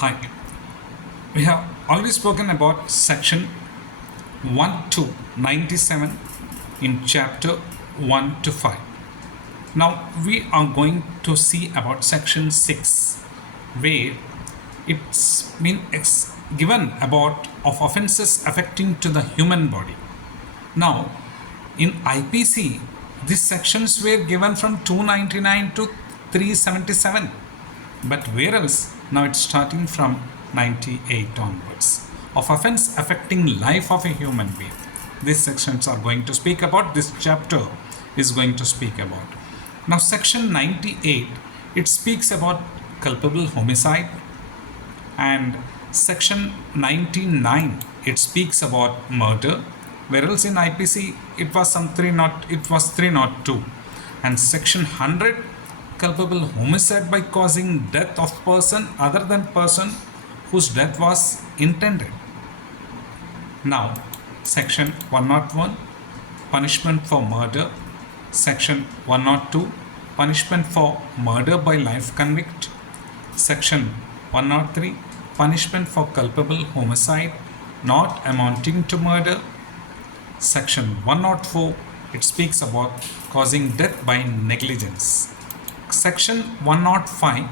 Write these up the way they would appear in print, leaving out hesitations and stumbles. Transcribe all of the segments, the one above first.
Hi. We have already spoken about section 1 to 97 in chapter 1 to 5. Now we are going to see about section 6 where it's been given about of offenses affecting to the human body. Now in IPC these sections were given from 299 to 377, but whereas now it's starting from 98 onwards of offense affecting life of a human being. These sections are going to speak about, this chapter is going to speak about. Now section 98, it speaks about culpable homicide, and section 99, it speaks about murder, whereas in IPC it was some 302, and section 100, culpable homicide by causing death of person other than person whose death was intended. Now section 101, punishment for murder, section 102, punishment for murder by life convict, section 103, punishment for culpable homicide not amounting to murder, section 104, it speaks about causing death by negligence, section 105,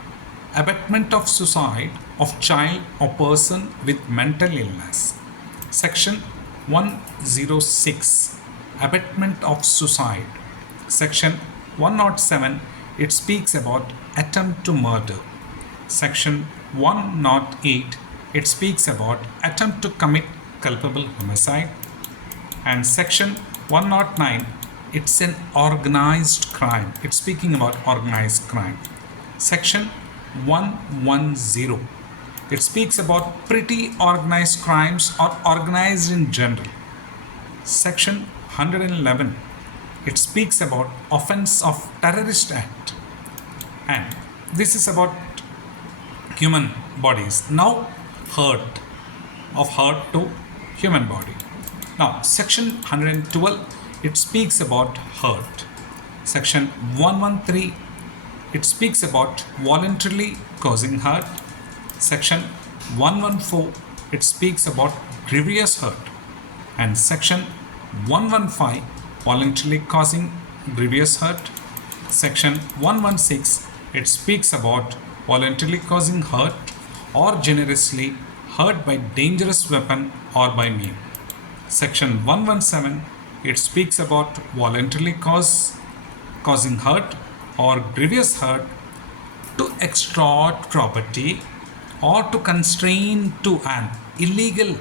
abetment of suicide of child or person with mental illness, section 106, abetment of suicide, section 107, it speaks about attempt to murder, section 108, it speaks about attempt to commit culpable homicide, and section 109, it's an organized crime, it's speaking about organized crime. Section 110, it speaks about pretty organized crimes or organized in general. Section 111, it speaks about offense of terrorist act, and this is about human bodies. Now hurt to human body. Now section 112, it speaks about hurt. Section 113, it speaks about voluntarily causing hurt. Section 114, it speaks about grievous hurt, and section 115, voluntarily causing grievous hurt. Section 116, it speaks about voluntarily causing hurt or generously hurt by dangerous weapon or by mean. Section 117, it speaks about voluntarily causing hurt or grievous hurt to extort property or to constrain to an illegal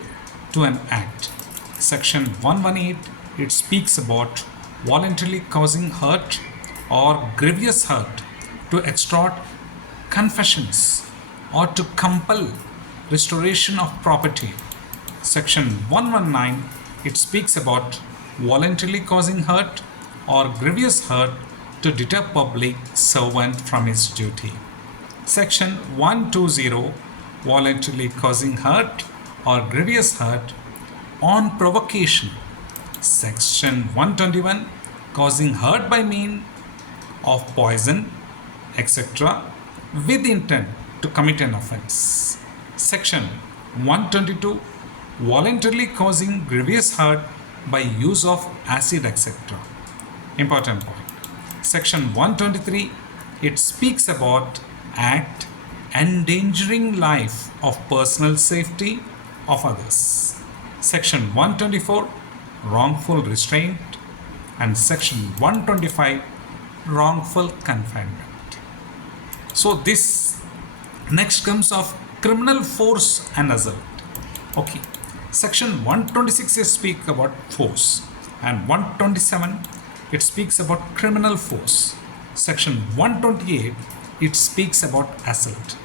to an act. Section 118, it speaks about voluntarily causing hurt or grievous hurt to extort confessions or to compel restoration of property. Section 119, it speaks about voluntarily causing hurt or grievous hurt to deter public servant from his duty. Section 120, voluntarily causing hurt or grievous hurt on provocation. Section 121, causing hurt by means of poison, etc., with intent to commit an offense. Section 122, voluntarily causing grievous hurt by use of acid, etc. Important point. Section 123, it speaks about act endangering life of personal safety of others. Section 124, wrongful restraint, and section 125, wrongful confinement. So this next comes of criminal force and assault. Okay. Section 126 is speak about force, and 127 it speaks about criminal force. Section 128 it speaks about assault.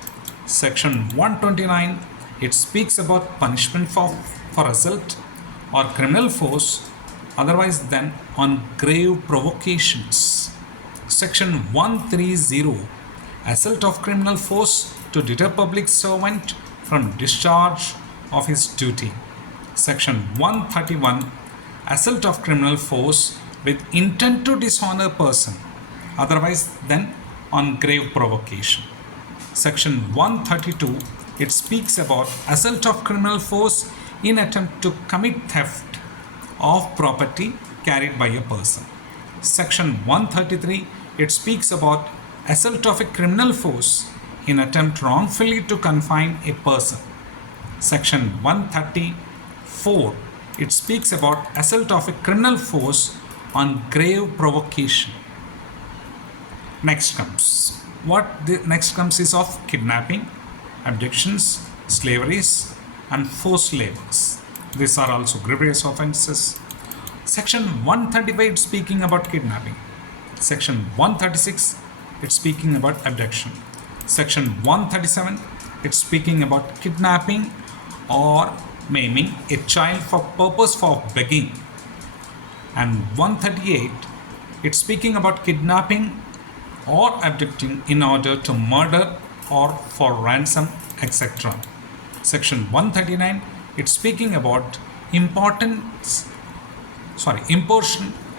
Section 129 it speaks about punishment for assault or criminal force otherwise than on grave provocations. Section 130, assault of criminal force to deter public servant from discharge of his duty. Section 131, assault of criminal force with intent to dishonor person otherwise than on grave provocation. Section 132, it speaks about assault of criminal force in attempt to commit theft of property carried by a person. Section 133, it speaks about assault of a criminal force in attempt wrongfully to confine a person. Section 134, it speaks about assault of a criminal force on grave provocation. Next comes is of kidnapping, abductions, slaveries, and forced labors. These are also grievous offences. Section 135 it's speaking about kidnapping. Section 136 it's speaking about abduction. Section 137 it's speaking about kidnapping or maiming a child for purpose for begging. And 138 it's speaking about kidnapping or abducting in order to murder or for ransom, etc. Section 139 it's speaking about importation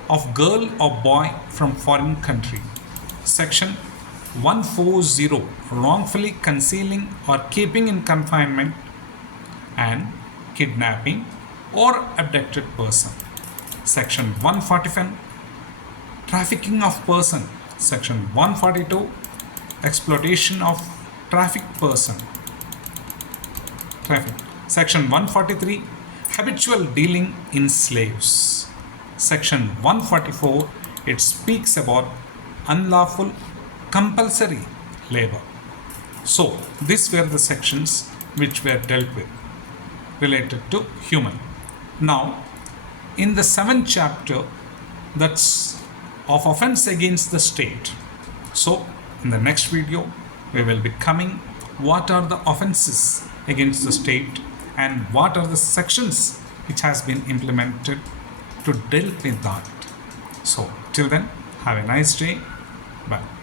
of girl or boy from foreign country. Section 140 wrongfully concealing or keeping in confinement and kidnapping or abducted person. Section 145 trafficking of person. Section 142 exploitation of trafficked person. Section 143 habitual dealing in slaves. Section 144 it speaks about unlawful compulsory labor. So these were the sections which were dealt with related to human. Now in the 7th chapter, that's of offense against the state. So in the next video we will be coming what are the offenses against the state and what are the sections which has been implemented to deal with that. So till then, have a nice day. Bye.